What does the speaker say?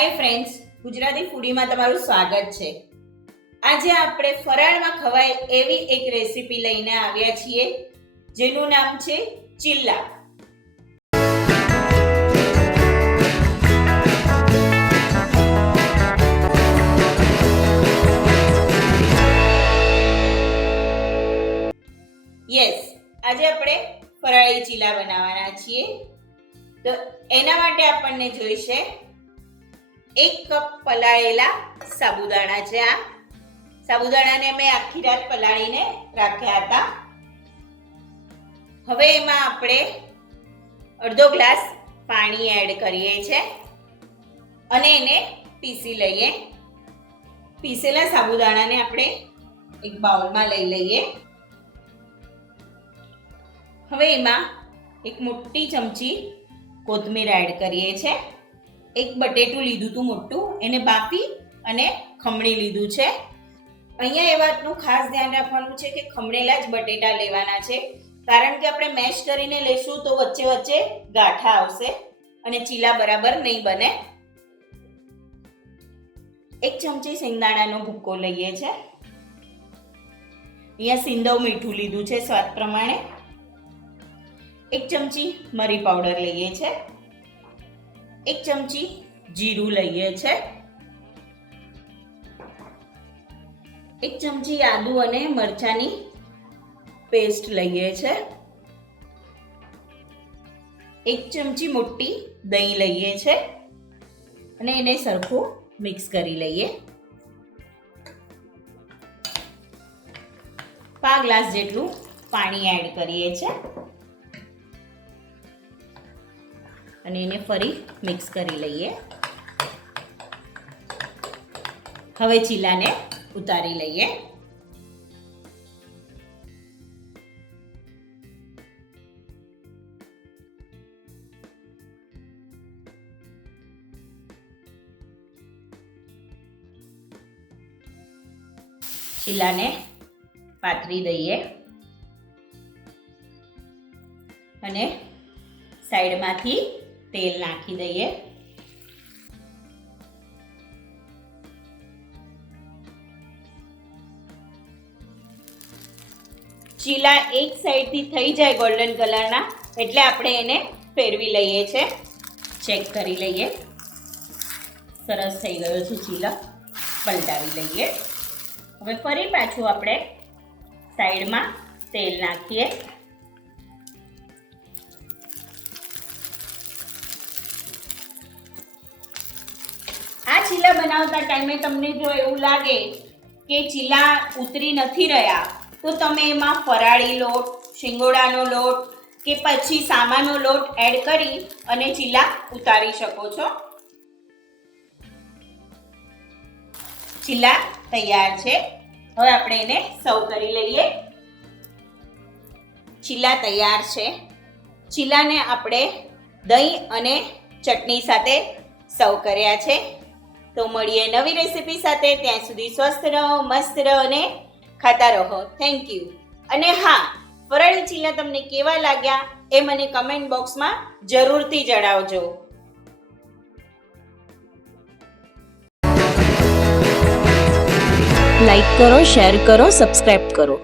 Hi friends, Gujarati ફૂડીમાં તમારું સ્વાગત છે. આજે આપણે ફરાળમાં ખવાય એવી એક રેસીપી લઈને આવ્યા છીએ જેનું નામ છે ચિલ્લા. યસ, આજે આપણે ફરાળી ચિલ્લા બનાવવાના છીએ. તો એના માટે આપણને જોઈશે 1 કપ પલાળેલા સાબુદાણા છે. આ સાબુદાણાને મેં આખી રાત પલાળીને રાખ્યા હતા. હવે એમાં આપણે અડધો ગ્લાસ પાણી એડ કરીએ છીએ અને એને પીસી લઈએ. પીસેલા સાબુદાણાને આપણે એક બાઉલમાં લઈ લઈએ. હવે એમાં એક મોટી ચમચી કોથમીર એડ કરીએ છીએ. એક બટેટું લીધું હતું મોટું, એને બાફી અને ખમણી લીધું છે. અહીંયા એ વાતનું ખાસ ધ્યાન રાખવાનું છે કે ખમણેલા જ બટેટા લેવાના છે, કારણ કે આપણે મેશ કરીને લેશું તો વચ્ચે વચ્ચે ગાંઠા આવશે અને ચીલા બરાબર નહીં બને. 1 ચમચી સિંગદાણાનો ભૂક્કો લઈએ છે. અહીંયા સિંધવ મીઠું લીધું છે સ્વાદ પ્રમાણે. 1 ચમચી મરી પાવડર લઈએ છે. 1 ચમચી જીરું લઈએ છે. 1 ચમચી આદુ અને મરચાની પેસ્ટ લઈએ છે. 1 ચમચી મોટી દહીં લઈએ છે અને એને સરખું મિક્સ કરી લઈએ. 5 ગ્લાસ જેટલું પાણી એડ કરીએ છે અને એને ફરી મિક્સ કરી લઈએ. હવે ચીલાને ઉતારી લઈએ. ચીલાને પાથરી દઈએ અને સાઈડમાંથી તેલ નાખી દઈએ. ચીલા એક સાઈડથી થઈ જાય ગોલ્ડન કલરના એટલે આપણે એને ફેરવી લઈએ છે. ચેક કરી લઈએ. સરસ થઈ ગયો છે ચીલા. પલટાવી લઈએ. હવે ફરી પાછું આપણે સાઈડમાં તેલ નાખીએ. આ ચીલા બનાવતા ટાઈમે તમને જો એવું લાગે કે ચીલા ઉતરી નથી રહ્યા તો તમે એમાં ફરાળી લોટ, શિંગોડાનો લોટ કે પછી સામાનો લોટ એડ કરી અને ચીલા ઉતારી શકો છો. ચીલા તૈયાર છે. હવે આપણે એને સર્વ કરી લઈએ. ચીલા તૈયાર છે. ચીલાને આપણે દહીં અને ચટણી સાથે સર્વ કર્યા છે. તો મળીએ નવી રેસીપી સાથે. ત્યાં સુધી સ્વસ્થ રહો, મસ્ત રહો અને ખાતા રહો. Thank you. અને હા, ફરાળી ચીલા તમને કેવા લાગ્યા એ મને કમેન્ટ બોક્સમાં જરૂરથી જણાવજો. લાઈક કરો, શેર કરો, સબસ્ક્રાઇબ કરો.